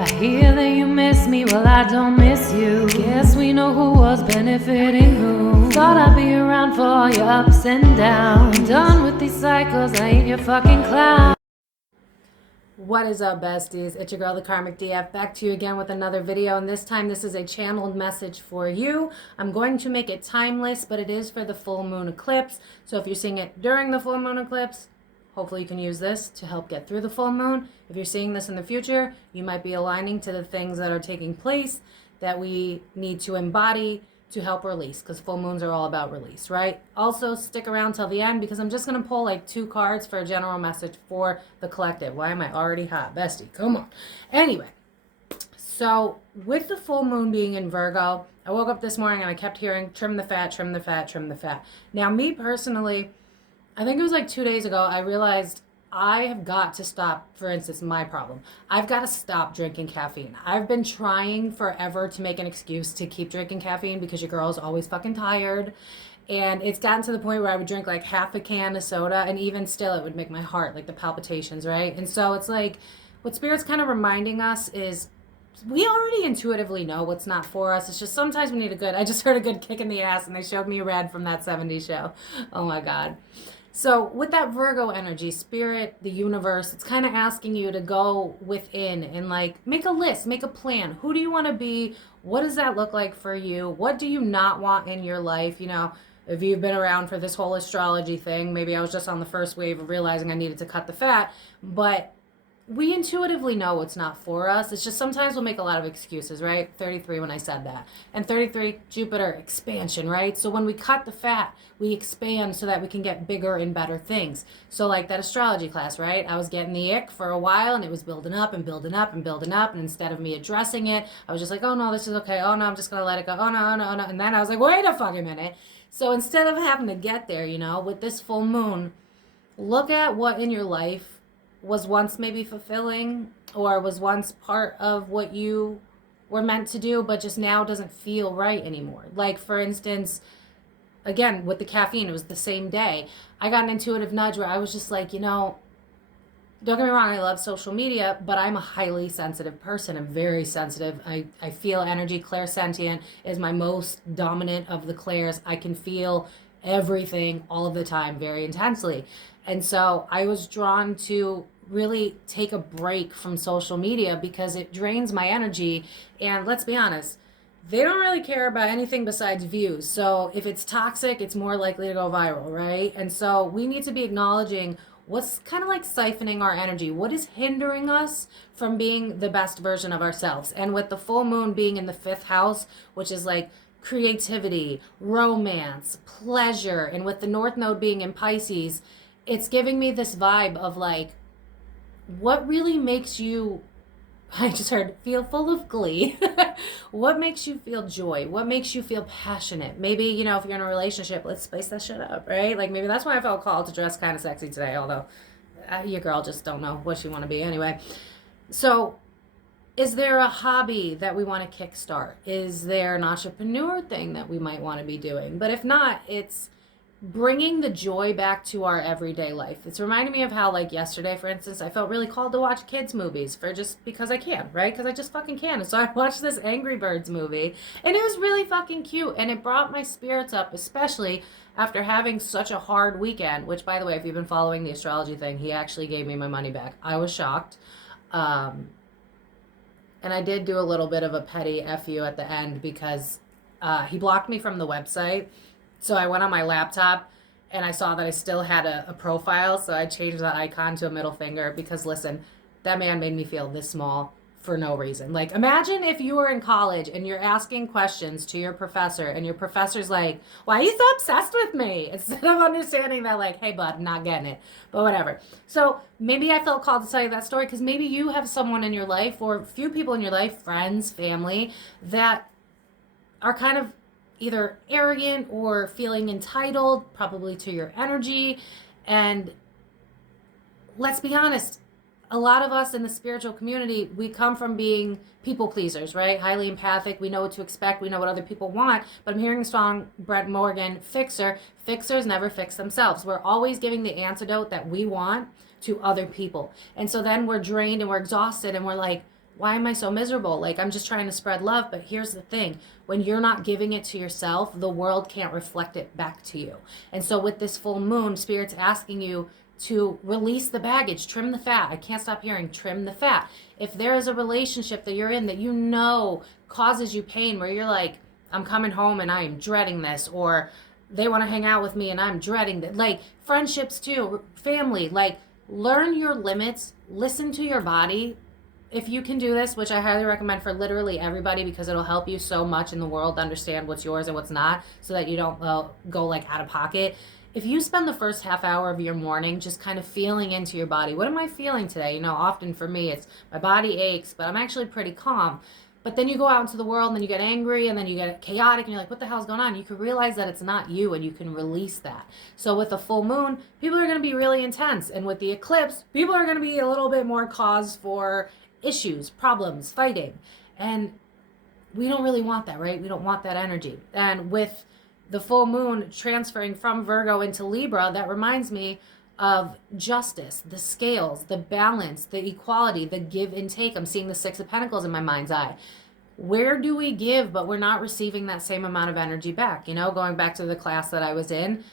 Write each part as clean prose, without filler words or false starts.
I hear that you miss me, well I don't miss you. Guess we know who was benefiting who. Thought I'd be around for all your ups and downs. Done with these cycles, I ain't your fucking clown. What is up, besties? It's your girl, the Karmic DF, back to you again with another video, and this time this is a channeled message for you. I'm going to make it timeless, but it is for the full moon eclipse. So if you're seeing it during the full moon eclipse, hopefully you can use this to help get through the full moon. If you're seeing this in the future, you might be aligning to the things that are taking place that we need to embody to help release, because full moons are all about release, right? Also, stick around till the end because I'm just going to pull like 2 cards for a general message for the collective. Why am I already hot? Bestie, come on. Anyway, so with the full moon being in Virgo, I woke up this morning and I kept hearing trim the fat, trim the fat, trim the fat. Now, me personally, I think it was like 2 days ago, I realized I have got to stop, for instance, my problem. I've got to stop drinking caffeine. I've been trying forever to make an excuse to keep drinking caffeine because your girl is always fucking tired. And it's gotten to the point where I would drink like half a can of soda, and even still it would make my heart, like the palpitations, right? And so it's like, what Spirit's kind of reminding us is we already intuitively know what's not for us. It's just sometimes we need I just heard a good kick in the ass and they showed me red from that 70s show. Oh my God. So with that Virgo energy, Spirit, the universe, it's kind of asking you to go within and like make a list, make a plan. Who do you want to be? What does that look like for you? What do you not want in your life? You know, if you've been around for this whole astrology thing, maybe I was just on the first wave of realizing I needed to cut the fat, but we intuitively know what's not for us. It's just sometimes we'll make a lot of excuses, right? 33 when I said that. And 33, Jupiter, expansion, right? So when we cut the fat, we expand so that we can get bigger and better things. So like that astrology class, right? I was getting the ick for a while and it was building up and building up and building up. And instead of me addressing it, I was just like, oh no, this is okay. Oh no, I'm just going to let it go. Oh no, oh no, oh no. And then I was like, wait a fucking minute. So instead of having to get there, you know, with this full moon, look at what in your life was once maybe fulfilling or was once part of what you were meant to do, but just now doesn't feel right anymore. Like, for instance, again, with the caffeine, it was the same day. I got an intuitive nudge where I was just like, you know, don't get me wrong, I love social media, but I'm a highly sensitive person. I'm very sensitive. I feel energy. Clairsentient is my most dominant of the clairs. I can feel everything all of the time very intensely. And so I was drawn to really take a break from social media because it drains my energy. And let's be honest, they don't really care about anything besides views. So if it's toxic, it's more likely to go viral, right? And so we need to be acknowledging what's kind of like siphoning our energy. What is hindering us from being the best version of ourselves? And with the full moon being in the 5th house, which is like creativity, romance, pleasure, and with the North Node being in Pisces, it's giving me this vibe of like, what really makes you, I just heard, feel full of glee? What makes you feel joy? What makes you feel passionate? Maybe, you know, if you're in a relationship, let's spice that shit up, right? Like maybe that's why I felt called to dress kind of sexy today, although your girl just don't know what she want to be anyway. So is there a hobby that we want to kickstart? Is there an entrepreneur thing that we might want to be doing? But if not, it's bringing the joy back to our everyday life. It's reminding me of how, like yesterday, for instance, I felt really called to watch kids movies for just because I can, right? Because I just fucking can. And so I watched this Angry Birds movie and it was really fucking cute and it brought my spirits up, especially after having such a hard weekend, which, by the way, if you've been following the astrology thing, he actually gave me my money back. I was shocked. And I did do a little bit of a petty FU at the end because he blocked me from the website. So I went on my laptop and I saw that I still had a profile. So I changed the icon to a middle finger because, listen, that man made me feel this small for no reason. Like, imagine if you were in college and you're asking questions to your professor and your professor's like, why are you so obsessed with me? Instead of understanding that, like, hey, bud, not getting it. But whatever. So maybe I felt called to tell you that story because maybe you have someone in your life or a few people in your life, friends, family, that are kind of either arrogant or feeling entitled, probably to your energy. And let's be honest, a lot of us in the spiritual community, we come from being people pleasers, right? Highly empathic. We know what to expect. We know what other people want. But I'm hearing a song, Brett Morgan, fixer. Fixers never fix themselves. We're always giving the antidote that we want to other people. And so then we're drained and we're exhausted and we're like, why am I so miserable? Like, I'm just trying to spread love. But here's the thing. When you're not giving it to yourself, the world can't reflect it back to you. And so with this full moon, Spirit's asking you to release the baggage, trim the fat. I can't stop hearing trim the fat. If there is a relationship that you're in that you know causes you pain, where you're like, I'm coming home and I am dreading this, or they want to hang out with me and I'm dreading that. Like, friendships too, family, like, learn your limits, listen to your body. If you can do this, which I highly recommend for literally everybody, because it'll help you so much in the world to understand what's yours and what's not, so that you don't go like out of pocket. If you spend the first half hour of your morning just kind of feeling into your body, what am I feeling today? You know, often for me, it's my body aches, but I'm actually pretty calm. But then you go out into the world and then you get angry and then you get chaotic and you're like, what the hell's going on? You can realize that it's not you and you can release that. So with a full moon, people are going to be really intense. And with the eclipse, people are going to be a little bit more cause for issues, problems, fighting. And we don't really want that, right? We don't want that energy. And with the full moon transferring from Virgo into Libra, that reminds me of justice, the scales, the balance, the equality, the give and take. I'm seeing the Six of Pentacles in my mind's eye. Where do we give, but we're not receiving that same amount of energy back? You know, going back to the class that I was in,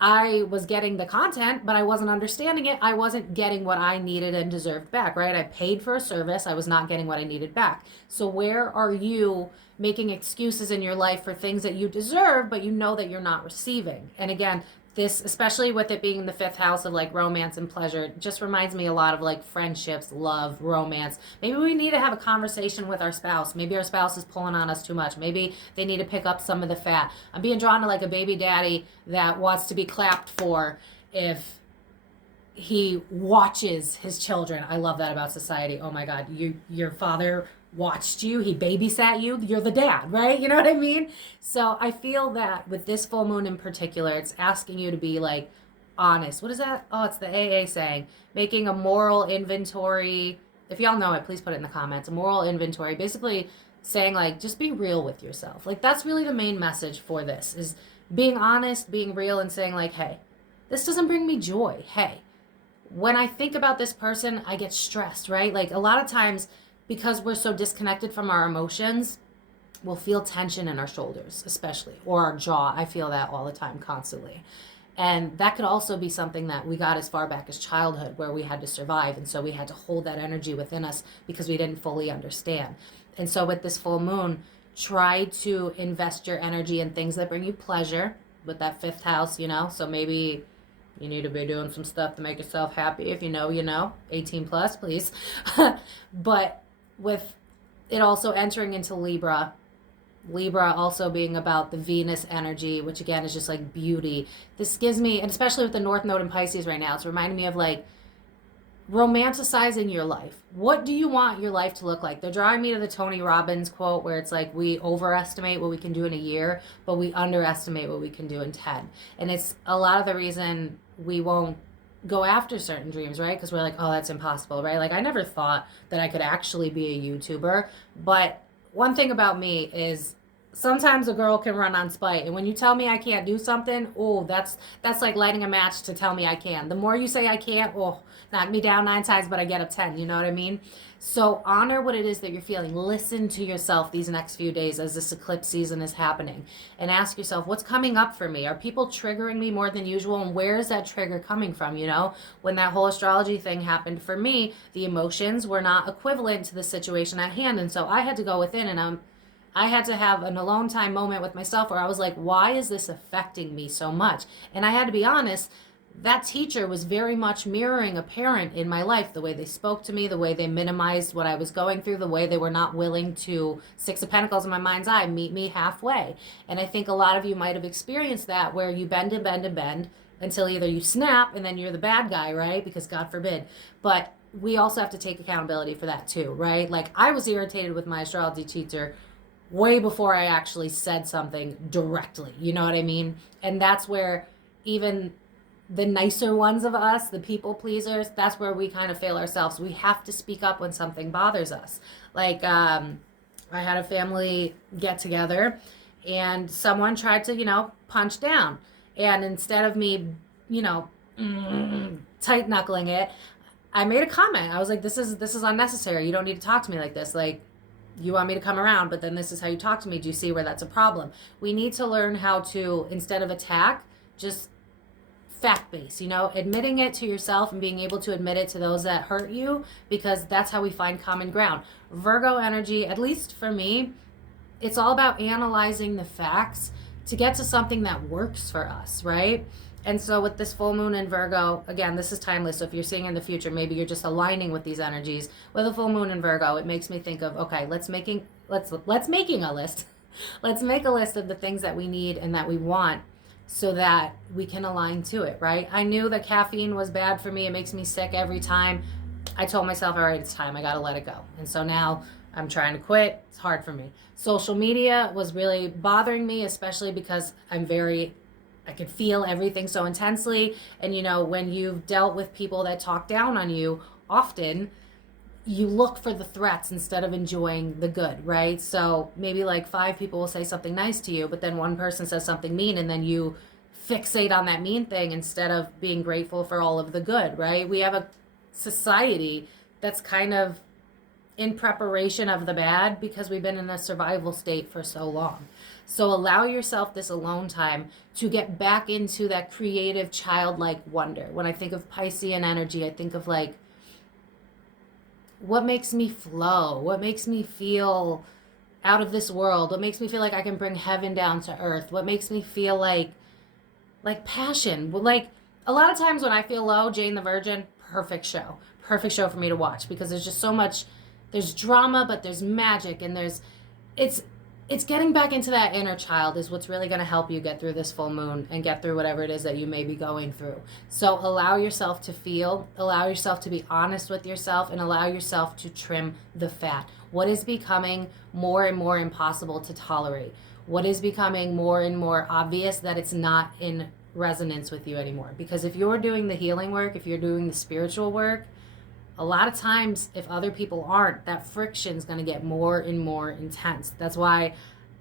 I was getting the content, but I wasn't understanding it. I wasn't getting what I needed and deserved back, right? I paid for a service. I was not getting what I needed back. So where are you making excuses in your life for things that you deserve, but you know that you're not receiving? And again, this, especially with it being in the fifth house of like romance and pleasure, just reminds me a lot of like friendships, love, romance. Maybe we need to have a conversation with our spouse. Maybe our spouse is pulling on us too much. Maybe they need to pick up some of the fat. I'm being drawn to like a baby daddy that wants to be clapped for if he watches his children. I love that about society. Oh my God, your father watched you, he babysat you, you're the dad, right? You know what I mean? So I feel that with this full moon in particular, it's asking you to be like honest. What is that? Oh, it's the AA saying, making a moral inventory. If y'all know it, please put it in the comments. A moral inventory, basically saying like, just be real with yourself. Like, that's really the main message for this, is being honest, being real, and saying like, hey, this doesn't bring me joy. Hey, when I think about this person, I get stressed, right? Like, a lot of times, because we're so disconnected from our emotions, we'll feel tension in our shoulders, especially, or our jaw. I feel that all the time, constantly. And that could also be something that we got as far back as childhood, where we had to survive. And so we had to hold that energy within us because we didn't fully understand. And so with this full moon, try to invest your energy in things that bring you pleasure with that fifth house, you know? So maybe you need to be doing some stuff to make yourself happy. If you know, 18 plus, please. But with it also entering into Libra also being about the Venus energy, which again is just like beauty. This gives me, and especially with the North Node in Pisces right now, it's reminding me of like romanticizing your life. What do you want your life to look like? They're drawing me to the Tony Robbins quote where it's like, we overestimate what we can do in a year, but we underestimate what we can do in 10. And it's a lot of the reason we won't go after certain dreams, right? Because we're like, oh, that's impossible, right? Like, I never thought that I could actually be a YouTuber. But one thing about me is sometimes a girl can run on spite. And when you tell me I can't do something, oh, that's like lighting a match to tell me I can. The more you say I can't, oh, knock me down 9 times, but I get up 10. You know what I mean? So honor what it is that you're feeling. Listen to yourself these next few days as this eclipse season is happening. And ask yourself, what's coming up for me? Are people triggering me more than usual? And where is that trigger coming from? You know, when that whole astrology thing happened for me, the emotions were not equivalent to the situation at hand. And so I had to go within and I had to have an alone time moment with myself where I was like, why is this affecting me so much? And I had to be honest, that teacher was very much mirroring a parent in my life, the way they spoke to me, the way they minimized what I was going through, the way they were not willing to, Six of Pentacles in my mind's eye, meet me halfway. And I think a lot of you might have experienced that, where you bend and bend and bend until either you snap and then you're the bad guy, right? Because God forbid. But we also have to take accountability for that too, right? Like, I was irritated with my astrology teacher way before I actually said something directly, you know what I mean? And that's where even the nicer ones of us, the people pleasers, that's where we kind of fail ourselves. We have to speak up when something bothers us. Like, I had a family get together and someone tried to, punch down. And instead of me, tight knuckling it, I made a comment. I was like, this is unnecessary. You don't need to talk to me like this. Like, you want me to come around, but then this is how you talk to me. Do you see where that's a problem? We need to learn how to, instead of attack, just fact-based, you know, admitting it to yourself and being able to admit it to those that hurt you, because that's how we find common ground. Virgo energy, at least for me, it's all about analyzing the facts to get to something that works for us, right? And so with this full moon in Virgo, again, this is timeless. So if you're seeing in the future, maybe you're just aligning with these energies. With a full moon in Virgo, it makes me think of, okay, let's making a list. Let's make a list of the things that we need and that we want, so that we can align to it, right? I knew that caffeine was bad for me. It makes me sick every time. I told myself, all right, it's time. I got to let it go. And so now I'm trying to quit. It's hard for me. Social media was really bothering me, especially because I could feel everything so intensely. And, you know, when you've dealt with people that talk down on you, often you look for the threats instead of enjoying the good, right? So maybe like 5 people will say something nice to you, but then one person says something mean, and then you fixate on that mean thing instead of being grateful for all of the good, right? We have a society that's kind of in preparation of the bad because we've been in a survival state for so long. So allow yourself this alone time to get back into that creative, childlike wonder. When I think of Piscean energy, I think of like, what makes me flow? What makes me feel out of this world? What makes me feel like I can bring heaven down to earth? What makes me feel like passion? Like a lot of times when I feel low, Jane the Virgin, perfect show for me to watch, because there's just so much, there's drama, but there's magic, and it's getting back into that inner child is what's really going to help you get through this full moon and get through whatever it is that you may be going through. So allow yourself to feel, allow yourself to be honest with yourself, and allow yourself to trim the fat. What is becoming more and more impossible to tolerate? What is becoming more and more obvious that it's not in resonance with you anymore? Because if you're doing the healing work, if you're doing the spiritual work, a lot of times, if other people aren't, that friction is going to get more and more intense. That's why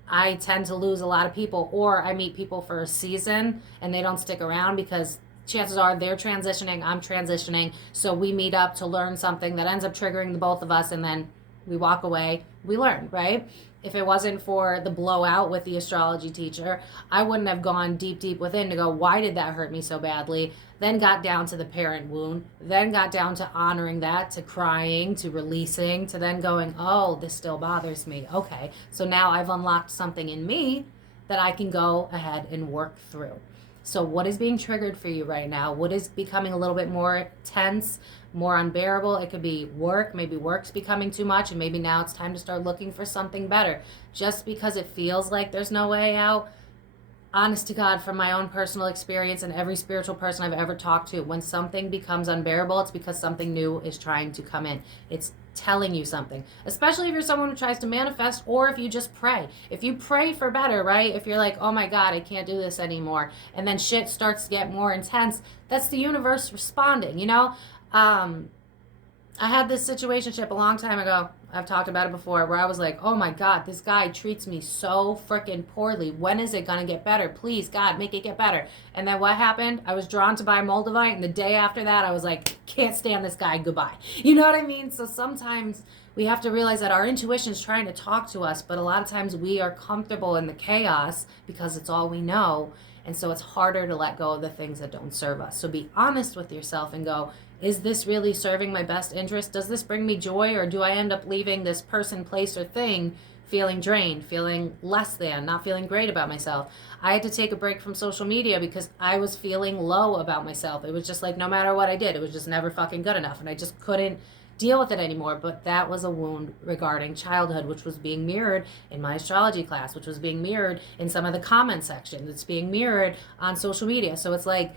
I tend to lose a lot of people, or I meet people for a season and they don't stick around, because chances are they're transitioning, I'm transitioning. So we meet up to learn something that ends up triggering the both of us, and then we walk away, we learn, right? If it wasn't for the blowout with the astrology teacher, I wouldn't have gone deep within to go, why did that hurt me so badly? Then got down to the parent wound, then got down to honoring that, to crying, to releasing, to then going, oh, this still bothers me. Okay, so now I've unlocked something in me that I can go ahead and work through. So what is being triggered for you right now? What is becoming a little bit more tense, more unbearable? It could be work. Maybe work's becoming too much, and maybe now it's time to start looking for something better. Just because it feels like there's no way out, honest to God, from my own personal experience and every spiritual person I've ever talked to, when something becomes unbearable, it's because something new is trying to come in. It's telling you something, especially if you're someone who tries to manifest, or if you just pray. If you pray for better, right? If you're like, oh my God, I can't do this anymore, and then shit starts to get more intense, that's the universe responding, you know? I had this situationship a long time ago. I've talked about it before, where I was like, oh my God, this guy treats me so freaking poorly. When is it going to get better? Please, God, make it get better. And then what happened? I was drawn to buy Moldavite, and the day after that, I was like, can't stand this guy, goodbye. You know what I mean? So sometimes we have to realize that our intuition is trying to talk to us, but a lot of times we are comfortable in the chaos because it's all we know. And so it's harder to let go of the things that don't serve us. So be honest with yourself and go, is this really serving my best interest? Does this bring me joy, or do I end up leaving this person, place, or thing feeling drained, feeling less than, not feeling great about myself? I had to take a break from social media because I was feeling low about myself. It was just like, no matter what I did, it was just never fucking good enough, and I just couldn't deal with it anymore. But that was a wound regarding childhood, which was being mirrored in my astrology class, which was being mirrored in some of the comment sections. It's being mirrored on social media. So it's like,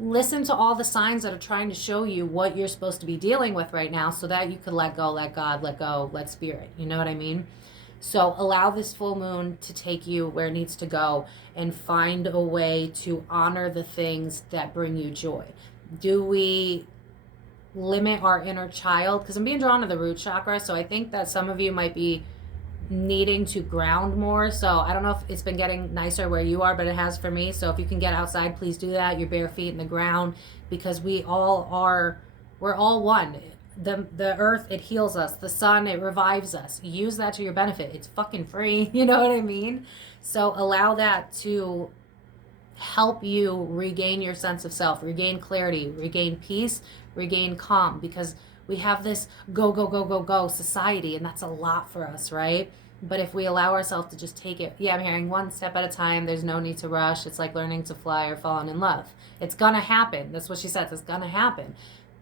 listen to all the signs that are trying to show you what you're supposed to be dealing with right now, so that you could let go, let God, let go, let spirit. You know what I mean? So allow this full moon to take you where it needs to go, and find a way to honor the things that bring you joy. Do we limit our inner child? Because I'm being drawn to the root chakra, so I think that some of you might be needing to ground more. So I don't know if it's been getting nicer where you are, but it has for me. So if you can get outside, please do that. Your bare feet in the ground, because we all are We're all one. The earth, it heals us. The sun, it revives us. Use that to your benefit. It's fucking free. You know what I mean? So allow that to help you regain your sense of self, regain clarity, regain peace, regain calm, because we have this go, go, go, go, go society, and that's a lot for us, right? But if we allow ourselves to just take it, I'm hearing one step at a time, there's no need to rush. It's like learning to fly or falling in love. It's gonna happen. That's what she says. It's gonna happen.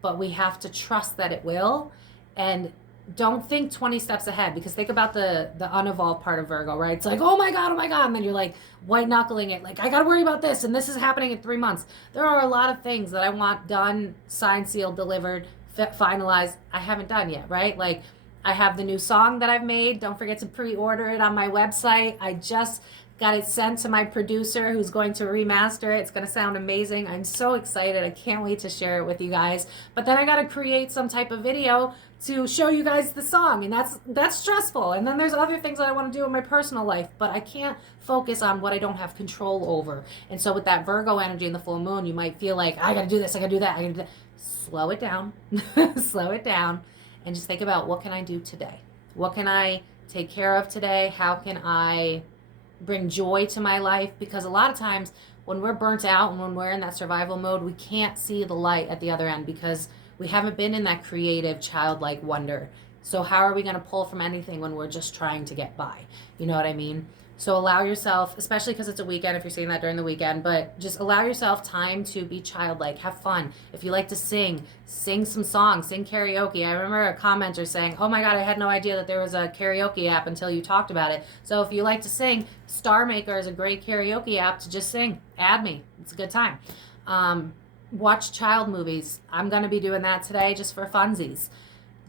But we have to trust that it will, and don't think 20 steps ahead, because think about the unevolved part of Virgo, right? It's like, oh my God. And then you're like white knuckling it. Like, I got to worry about this. And this is happening in 3 months. There are a lot of things that I want done, signed, sealed, delivered, finalized. I haven't done yet, right? Like, I have the new song that I've made. Don't forget to pre-order it on my website. I just got it sent to my producer who's going to remaster it. It's going to sound amazing. I'm so excited. I can't wait to share it with you guys. But then I got to create some type of video to show you guys the song, and that's stressful. And then there's other things that I want to do in my personal life, but I can't focus on what I don't have control over. And so with that Virgo energy in the full moon, you might feel like, I got to do this, I got to do that, I got to do that. Slow it down. Slow it down, and just think about, what can I do today? What can I take care of today? How can I bring joy to my life? Because a lot of times when we're burnt out and when we're in that survival mode, we can't see the light at the other end, because we haven't been in that creative, childlike wonder. So how are we going to pull from anything when we're just trying to get by? You know what I mean? So allow yourself, especially because it's a weekend, if you're seeing that during the weekend, but just allow yourself time to be childlike, have fun. If you like to sing some songs, sing karaoke. I remember a commenter saying, oh my God, I had no idea that there was a karaoke app until you talked about it. So if you like to sing, Star Maker is a great karaoke app to just sing. Add me. It's a good time. Watch child movies. I'm going to be doing that today just for funsies.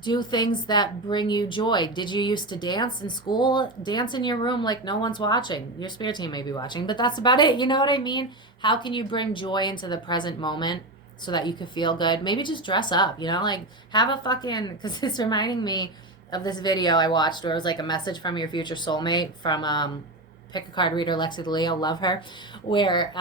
Do things that bring you joy. Did you used to dance in school? Dance in your room like no one's watching. Your spirit team may be watching, but that's about it. You know what I mean? How can you bring joy into the present moment so that you can feel good? Maybe just dress up, you know, like have a fucking, because it's reminding me of this video I watched where it was like a message from your future soulmate from pick a card reader, Lexi the Leo, love her, where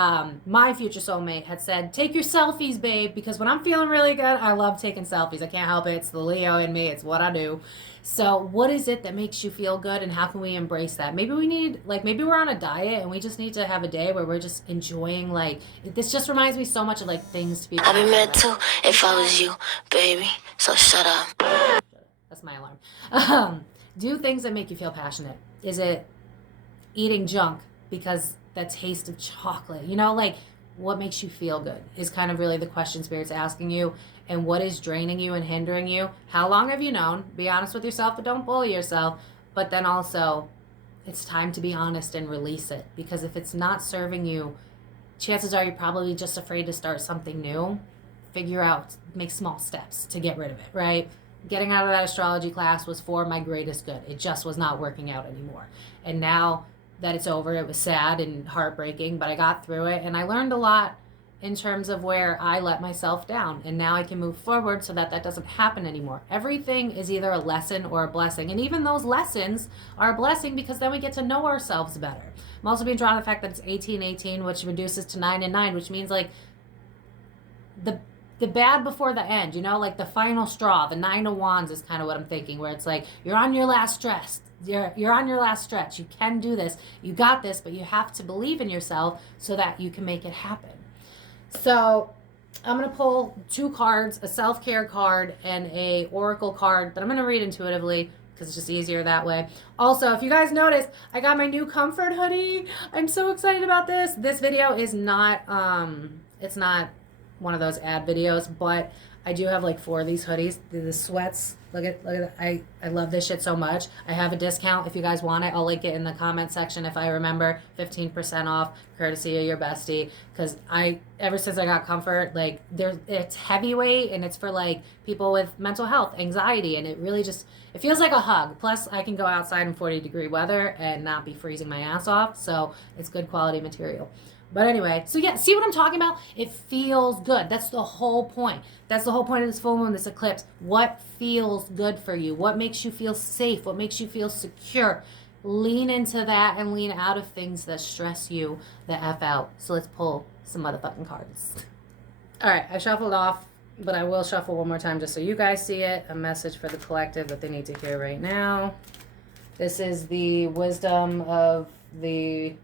my future soulmate had said, take your selfies, babe, because when I'm feeling really good, I love taking selfies. I can't help it. It's the Leo in me. It's what I do. So what is it that makes you feel good, and how can we embrace that? Maybe we need, like, maybe we're on a diet and we just need to have a day where we're just enjoying, like, this just reminds me so much of, like, things to be. I'd be mad too if I was you, baby, so shut up. That's my alarm. Do things that make you feel passionate. Is it eating junk because that taste of chocolate, you know, like, what makes you feel good is kind of really the question Spirit's asking you. And what is draining you and hindering you? How long have you known? Be honest with yourself, but don't bully yourself. But then also, it's time to be honest and release it, because if it's not serving you, chances are you're probably just afraid to start something new. Figure out, make small steps to get rid of it, right? Getting out of that astrology class was for my greatest good. It just was not working out anymore. And now that it's over, it was sad and heartbreaking, but I got through it, and I learned a lot in terms of where I let myself down, and now I can move forward so that that doesn't happen anymore. Everything is either a lesson or a blessing, and even those lessons are a blessing because then we get to know ourselves better. I'm also being drawn to the fact that it's 1818, which reduces to 9 and 9, which means like the bad before the end, you know, like the final straw. The 9 of Wands is kind of what I'm thinking, where it's like you're on your last stretch. You're on your last stretch. You can do this. You got this, but you have to believe in yourself so that you can make it happen. So I'm going to pull 2 cards, a self-care card and a oracle card that I'm going to read intuitively because it's just easier that way. Also, if you guys noticed, I got my new comfort hoodie. I'm so excited about this. This video is not, it's not one of those ad videos, but I do have like 4 of these hoodies. The sweats. Look at that. I love this shit so much. I have a discount if you guys want it. I'll link it in the comment section if I remember. 15% off, courtesy of your bestie. Because ever since I got comfort, like it's heavyweight and it's for like people with mental health, anxiety, and it really just, it feels like a hug. Plus I can go outside in 40-degree weather and not be freezing my ass off. So it's good quality material. But anyway, so yeah, see what I'm talking about? It feels good. That's the whole point. That's the whole point of this full moon, this eclipse. What feels good for you? What makes you feel safe? What makes you feel secure? Lean into that and lean out of things that stress you the F out. So let's pull some motherfucking cards. All right, I shuffled off But I will shuffle one more time just so you guys see it. A message for the collective that they need to hear right now. This is the wisdom of the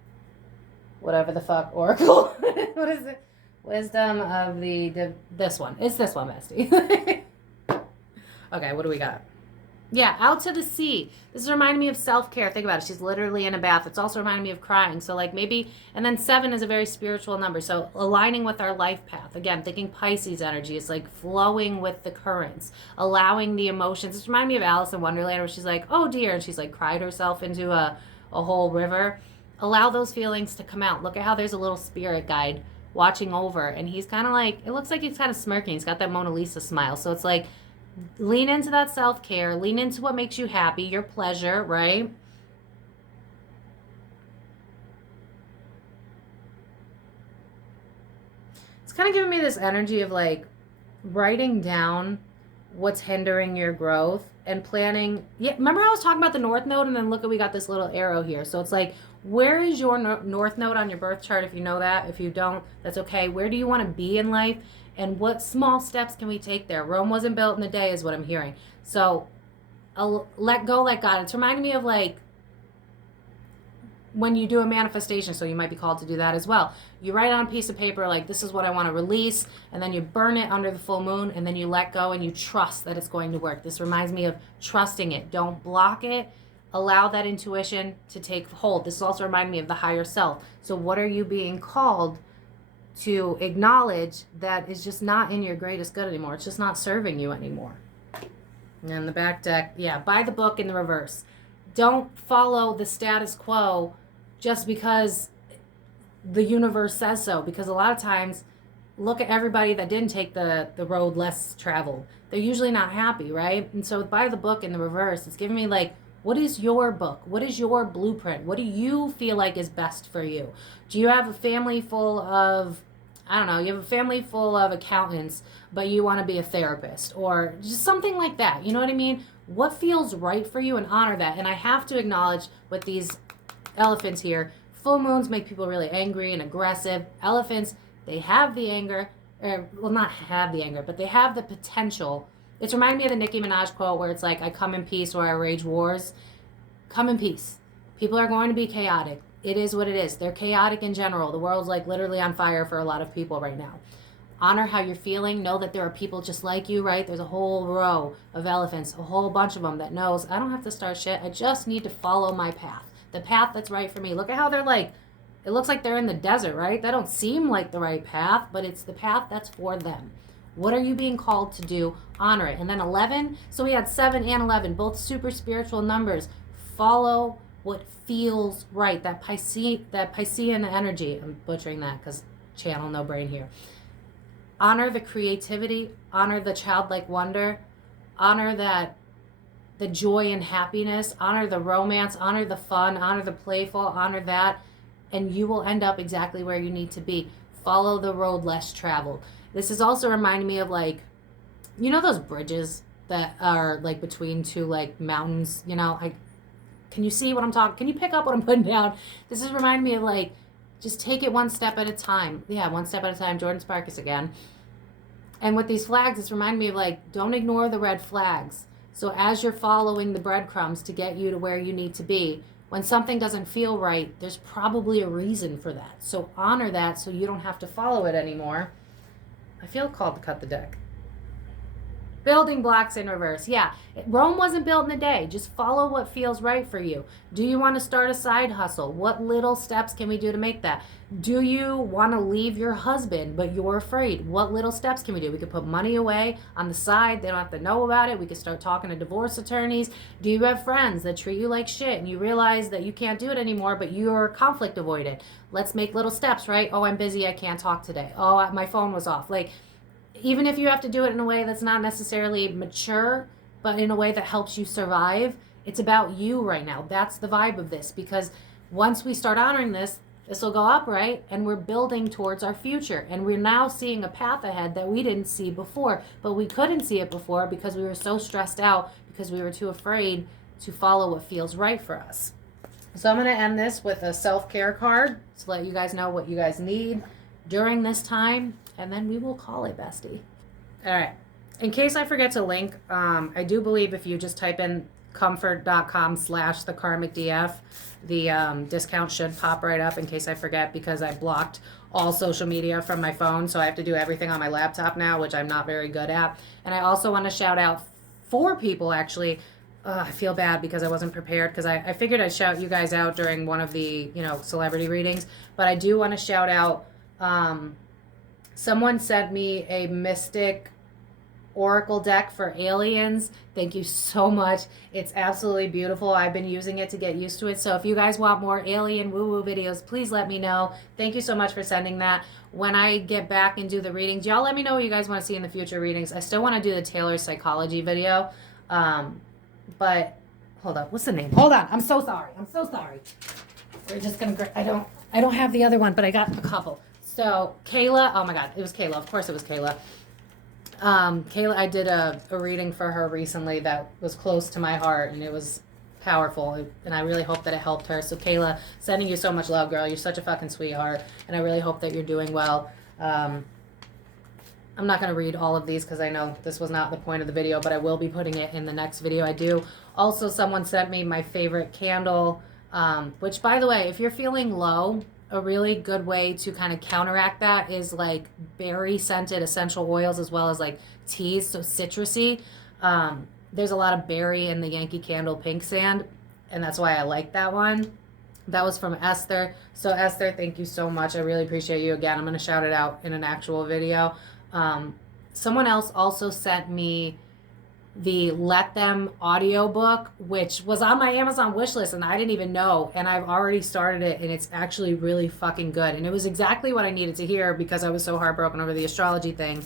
whatever the fuck oracle. What is it? Wisdom of this one. It's this one, bestie. Okay, what do we got? Yeah, out to the sea. This is reminding me of self-care. Think about it. She's literally in a bath. It's also reminding me of crying. So like maybe, and then 7 is a very spiritual number. So aligning with our life path. Again, thinking Pisces energy. It's like flowing with the currents, allowing the emotions. It's reminding me of Alice in Wonderland where she's like, oh dear. And she's like cried herself into a whole river. Allow those feelings to come out. Look at how there's a little spirit guide watching over. And he's kind of like, it looks like he's kind of smirking. He's got that Mona Lisa smile. So it's like, lean into that self-care. Lean into what makes you happy, your pleasure, right? It's kind of giving me this energy of like writing down what's hindering your growth and planning. Yeah, remember I was talking about the North Node, and then look at, we got this little arrow here. So it's like, where is your North Node on your birth chart? If you know that, if you don't, that's okay. Where do you want to be in life? And what small steps can we take there? Rome wasn't built in a day is what I'm hearing. So I'll let go like God. It's reminding me of like when you do a manifestation, so you might be called to do that as well. You write on a piece of paper like, this is what I want to release, and then you burn it under the full moon, and then you let go and you trust that it's going to work. This reminds me of trusting it. Don't block it. Allow that intuition to take hold. This also reminds me of the higher self. So what are you being called to acknowledge that is just not in your greatest good anymore? It's just not serving you anymore. And the back deck, yeah, buy the book in the reverse. Don't follow the status quo just because the universe says so. Because a lot of times, look at everybody that didn't take the road less traveled. They're usually not happy, right? And so buy the book in the reverse. It's giving me like, what is your book? What is your blueprint? What do you feel like is best for you? Do you have a family full of, I don't know, you have a family full of accountants, but you want to be a therapist or just something like that? You know what I mean? What feels right for you, and honor that. And I have to acknowledge with these elephants here, full moons make people really angry and aggressive. Elephants, they have the anger, well, not have the anger, but they have the potential. It's reminding me of the Nicki Minaj quote where it's like, I come in peace or I rage wars. Come in peace. People are going to be chaotic. It is what it is. They're chaotic in general. The world's like literally on fire for a lot of people right now. Honor how you're feeling. Know that there are people just like you, right? There's a whole row of elephants, a whole bunch of them that knows, I don't have to start shit. I just need to follow my path. The path that's right for me. Look at how they're like, it looks like they're in the desert, right? That don't seem like the right path, but it's the path that's for them. What are you being called to do? Honor it. And then 11. So we had 7 and 11, both super spiritual numbers. Follow what feels right. That Piscean energy. I'm butchering that because channel no brain here. Honor the creativity. Honor the childlike wonder. Honor that the joy and happiness. Honor the romance. Honor the fun. Honor the playful. Honor that. And you will end up exactly where you need to be. Follow the road less traveled. This is also reminding me of like, you know those bridges that are like between two like mountains, you know, can you see what I'm talking? Can you pick up what I'm putting down? This is reminding me of like, just take it one step at a time. Yeah, one step at a time. Jordan Sparkus again. And with these flags, it's reminding me of like, don't ignore the red flags. So as you're following the breadcrumbs to get you to where you need to be, when something doesn't feel right, there's probably a reason for that. So honor that so you don't have to follow it anymore. I feel called to cut the deck. Building blocks in reverse. Yeah, Rome wasn't built in a day. Just follow what feels right for you. Do you want to start a side hustle? What little steps can we do to make that? Do you want to leave your husband, but you're afraid? What little steps can we do? We could put money away on the side. They don't have to know about it. We could start talking to divorce attorneys. Do you have friends that treat you like shit and you realize that you can't do it anymore, but you're conflict avoidant? Let's make little steps, right? Oh, I'm busy. I can't talk today. Oh, my phone was off. Like, even if you have to do it in a way that's not necessarily mature, but in a way that helps you survive, it's about you right now. That's the vibe of this, because once we start honoring this, this will go up, right? And we're building towards our future. And we're now seeing a path ahead that we didn't see before, but we couldn't see it before because we were so stressed out because we were too afraid to follow what feels right for us. So I'm going to end this with a self-care card to let you guys know what you guys need during this time. And then we will call it, bestie. All right. In case I forget to link, I do believe if you just type in comfort.com/thekarmicdf, the discount should pop right up in case I forget, because I blocked all social media from my phone. So I have to do everything on my laptop now, which I'm not very good at. And I also want to shout out 4 people, actually. I feel bad because I wasn't prepared, because I figured I'd shout you guys out during one of the, celebrity readings. But I do want to shout out, someone sent me a Mystic Oracle deck for aliens. Thank you so much. It's absolutely beautiful. I've been using it to get used to it. So if you guys want more alien woo-woo videos, please let me know. Thank you so much for sending that. When I get back and do the readings, y'all let me know what you guys want to see in the future readings. I still want to do the Taylor psychology video. But hold up. What's the name? Hold on. I'm so sorry. We're just going to, I don't have the other one, but I got a couple. So Kayla, oh my God, it was Kayla. Of course it was Kayla. Kayla, I did a reading for her recently that was close to my heart, and it was powerful, and I really hope that it helped her. So Kayla, sending you so much love, girl. You're such a fucking sweetheart, and I really hope that you're doing well. I'm not going to read all of these because I know this was not the point of the video, but I will be putting it in the next video I do. Also, someone sent me my favorite candle, which, by the way, if you're feeling low, a really good way to kind of counteract that is like berry scented essential oils, as well as like teas, so citrusy. There's a lot of berry in the Yankee Candle pink sand, and that's why I like that one. That was from Esther. So Esther, thank you so much. I really appreciate you. Again, I'm going to shout it out in an actual video. Someone else also sent me the Let Them audiobook, which was on my Amazon wish list, and I didn't even know, and I've already started it, and it's actually really fucking good, and it was exactly what I needed to hear because I was so heartbroken over the astrology thing.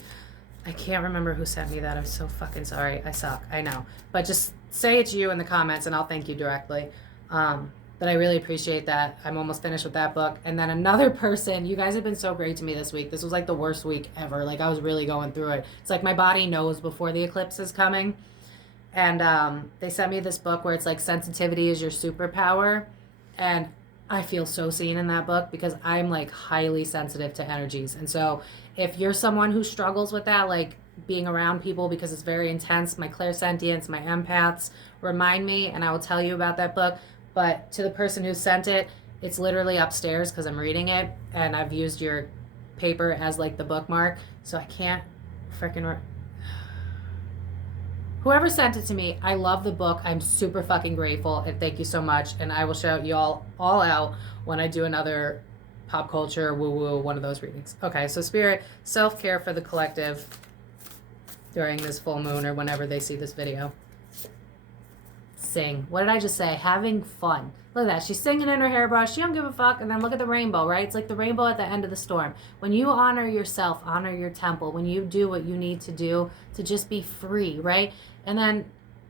I can't remember who sent me that. I'm so fucking sorry. I suck. I know. But just say it's you in the comments, and I'll thank you directly. But I really appreciate that. I'm almost finished with that book. And then another person, you guys have been so great to me this week. This was like the worst week ever. Like, I was really going through it. It's like my body knows before the eclipse is coming. And they sent me this book where it's like sensitivity is your superpower. And I feel so seen in that book because I'm like highly sensitive to energies. And so if you're someone who struggles with that, like being around people because it's very intense, my clairsentience, my empaths, remind me and I will tell you about that book. But to the person who sent it, it's literally upstairs because I'm reading it, and I've used your paper as like the bookmark, so I can't freaking. Whoever sent it to me, I love the book. I'm super fucking grateful, and thank you so much. And I will shout y'all all out when I do another pop culture woo-woo one of those readings. Okay, so Spirit, self-care for the collective during this full moon or whenever they see this video. Sing. What did I just say? Having fun. Look at that. She's singing in her hairbrush. She don't give a fuck. And then look at the rainbow, right? It's like the rainbow at the end of the storm. When you honor yourself, honor your temple, when you do what you need to do to just be free, right? And then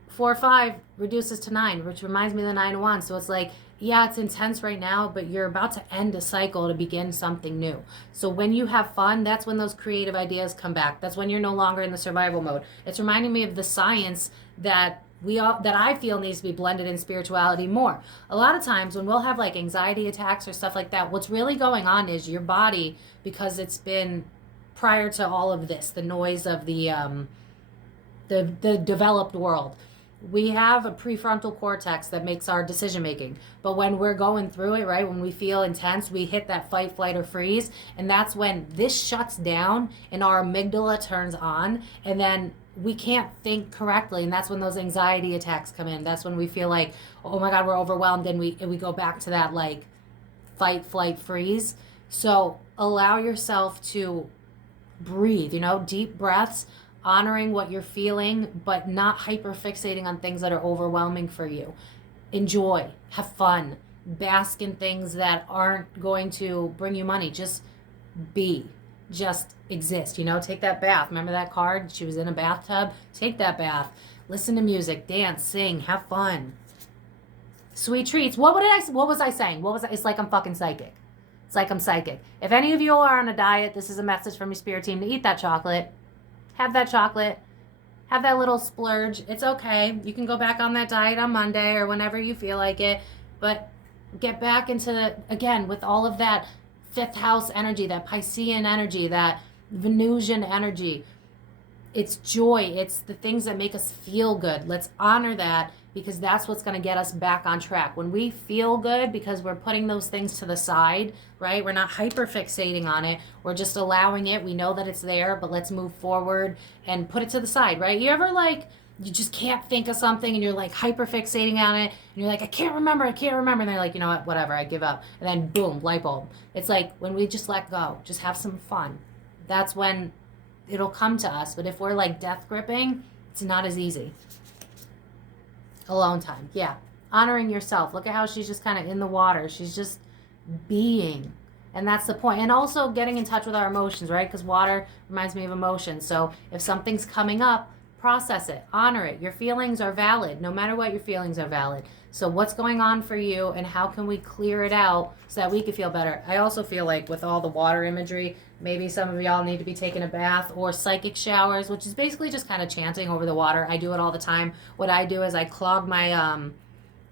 4 or 5 reduces to 9, which reminds me of the 9 of Wands. So it's like, yeah, it's intense right now, but you're about to end a cycle to begin something new. So when you have fun, that's when those creative ideas come back. That's when you're no longer in the survival mode. It's reminding me of the science that I feel needs to be blended in spirituality more. A lot of times when we'll have like anxiety attacks or stuff like that, what's really going on is your body, because it's been prior to all of this, the noise of the developed world. We have a prefrontal cortex that makes our decision making. But when we're going through it, right, when we feel intense, we hit that fight, flight, or freeze. And that's when this shuts down and our amygdala turns on. And then we can't think correctly. And that's when those anxiety attacks come in. That's when we feel like, oh my God, we're overwhelmed. And we go back to that like fight, flight, freeze. So allow yourself to breathe, deep breaths, honoring what you're feeling, but not hyper fixating on things that are overwhelming for you. Enjoy, have fun, bask in things that aren't going to bring you money. Just be, just exist, take that bath. Remember that card? She was in a bathtub. Take that bath, listen to music, dance, sing, have fun. Sweet treats. What was I saying? It's like I'm fucking psychic. It's like I'm psychic. If any of you are on a diet, this is a message from your spirit team to eat that chocolate. Have that chocolate. Have that little splurge. It's okay. You can go back on that diet on Monday or whenever you feel like it. But get back into, again, with all of that 5th house energy, that Piscean energy, that Venusian energy. It's joy. It's the things that make us feel good. Let's honor that, because that's what's going to get us back on track. When we feel good because we're putting those things to the side, right? We're not hyper fixating on it. We're just allowing it. We know that it's there, but let's move forward and put it to the side, right? You ever like, you just can't think of something and you're like hyper fixating on it and you're like, I can't remember. And they're like, you know what, whatever, I give up. And then boom, light bulb. It's like when we just let go, just have some fun. That's when it'll come to us. But if we're like death gripping, it's not as easy. Alone time. Yeah. Honoring yourself. Look at how she's just kind of in the water. She's just being. And that's the point. And also getting in touch with our emotions, right? Because water reminds me of emotions. So if something's coming up, process it. Honor it. Your feelings are valid. No matter what, your feelings are valid. So what's going on for you and how can we clear it out so that we can feel better? I also feel like with all the water imagery, maybe some of y'all need to be taking a bath or psychic showers, which is basically just kind of chanting over the water. I do it all the time. What I do is I clog my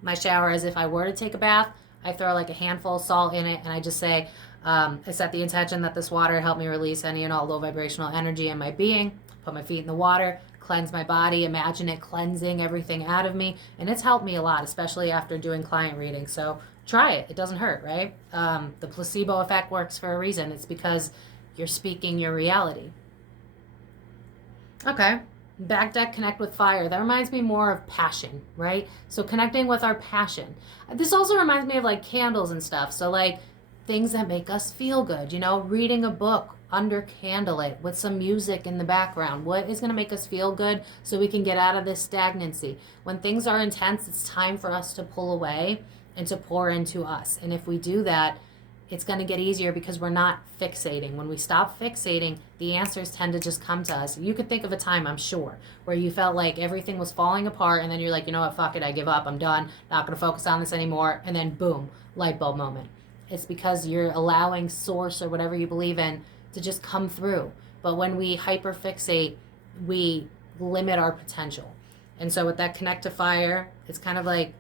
my shower as if I were to take a bath. I throw like a handful of salt in it and I just say, I set the intention that this water help me release any and all low vibrational energy in my being, put my feet in the water, cleanse my body, imagine it cleansing everything out of me. And it's helped me a lot, especially after doing client readings. So try it. It doesn't hurt, right? The placebo effect works for a reason. It's because you're speaking your reality. Okay. Back deck, connect with fire. That reminds me more of passion, right? So connecting with our passion. This also reminds me of like candles and stuff. So like things that make us feel good, you know, reading a book under candlelit with some music in the background. What is going to make us feel good so we can get out of this stagnancy? When things are intense, it's time for us to pull away and to pour into us. And if we do that, it's going to get easier because we're not fixating. When we stop fixating, the answers tend to just come to us. You could think of a time, I'm sure, where you felt like everything was falling apart and then you're like, you know what, fuck it, I give up, I'm done, not going to focus on this anymore. And then boom, light bulb moment. It's because you're allowing source or whatever you believe in to just come through. But when we hyper fixate, we limit our potential. And so with that connect to fire, it's kind of like,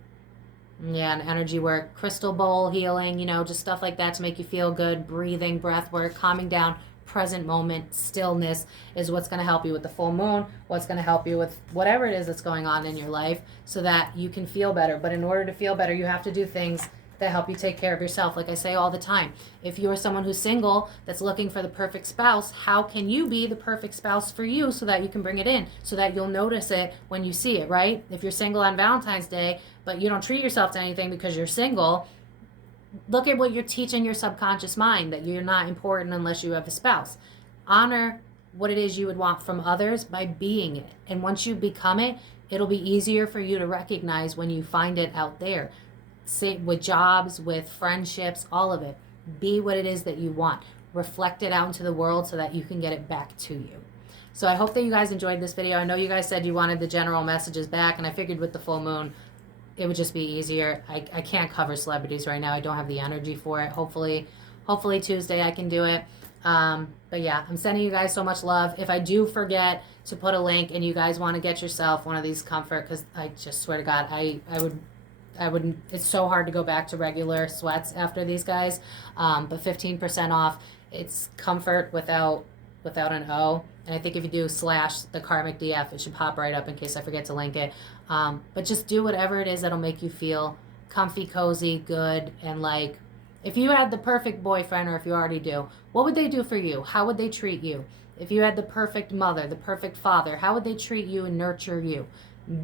yeah, an energy work, crystal bowl healing, you know, just stuff like that to make you feel good, breathing, breath work, calming down, present moment, stillness is what's going to help you with the full moon, what's going to help you with whatever it is that's going on in your life so that you can feel better. But in order to feel better, you have to do things that help you take care of yourself. Like I say all the time, if you're someone who's single that's looking for the perfect spouse, how can you be the perfect spouse for you so that you can bring it in, so that you'll notice it when you see it, right? If you're single on Valentine's Day, but you don't treat yourself to anything because you're single, look at what you're teaching your subconscious mind, that you're not important unless you have a spouse. Honor what it is you would want from others by being it. And once you become it, it'll be easier for you to recognize when you find it out there. Say, with jobs, with friendships, all of it. Be what it is that you want. Reflect it out into the world so that you can get it back to you. So I hope that you guys enjoyed this video. I know you guys said you wanted the general messages back, and I figured with the full moon, it would just be easier. I can't cover celebrities right now. I don't have the energy for it. Hopefully Tuesday I can do it. But yeah, I'm sending you guys so much love. If I do forget to put a link and you guys want to get yourself one of these comfort, because I just swear to God, I wouldn't, it's so hard to go back to regular sweats after these guys. But 15% off. It's comfort without an O. And I think if you do / the karmic DF, it should pop right up in case I forget to link it. But just do whatever it is that'll make you feel comfy, cozy, good. And like, if you had the perfect boyfriend, or if you already do, what would they do for you? How would they treat you? If you had the perfect mother, the perfect father, how would they treat you and nurture you?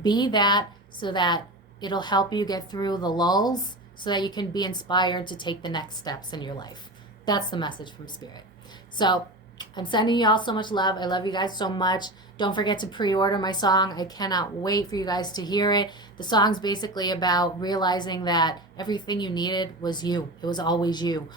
Be that so that it'll help you get through the lulls so that you can be inspired to take the next steps in your life. That's the message from Spirit. So I'm sending you all so much love. I love you guys so much. Don't forget to pre-order my song. I cannot wait for you guys to hear it. The song's basically about realizing that everything you needed was you. It was always you.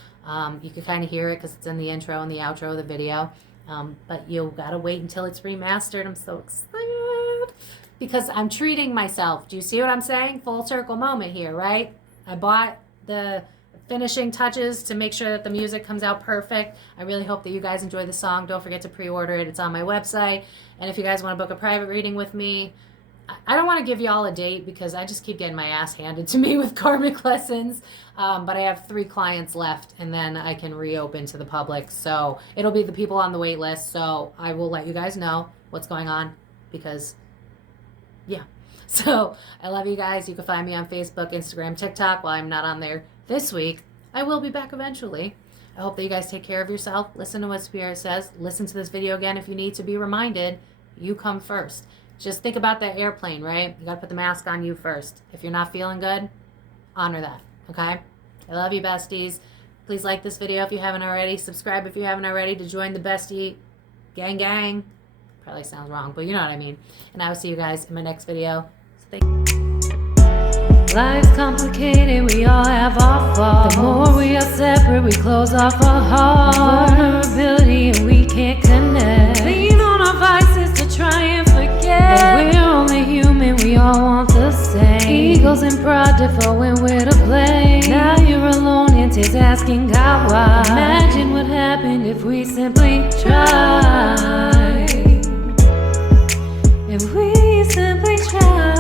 You can kind of hear it because it's in the intro and the outro of the video. But you gotta wait until it's remastered. I'm so excited because I'm treating myself. Do you see what I'm saying? Full circle moment here, right? I bought the finishing touches to make sure that the music comes out perfect. I really hope that you guys enjoy the song. Don't forget to pre-order it. It's on my website. And if you guys want to book a private reading with me, I don't want to give you all a date because I just keep getting my ass handed to me with karmic lessons. But I have 3 clients left and then I can reopen to the public. So it'll be the people on the wait list. So I will let you guys know what's going on, because yeah. So I love you guys. You can find me on Facebook, Instagram, TikTok. While I'm not on there this week, I will be back eventually. I hope that you guys take care of yourself. Listen to what Spirit says. Listen to this video again if you need to be reminded. You come first. Just think about that airplane, right? You got to put the mask on you first. If you're not feeling good, honor that, okay? I love you, besties. Please like this video if you haven't already. Subscribe if you haven't already to join the bestie gang. Probably sounds wrong, but you know what I mean. And I will see you guys in my next video. So thank you. Life's complicated, we all have our faults. The more we are separate, we close off our hearts. Vulnerability and we can't connect. Lean on our vices to try and forget that we're only human, we all want the same. Egos and pride differ when we're to blame. Now you're alone and tears asking God why. Imagine what happened if we simply tried. If we simply tried.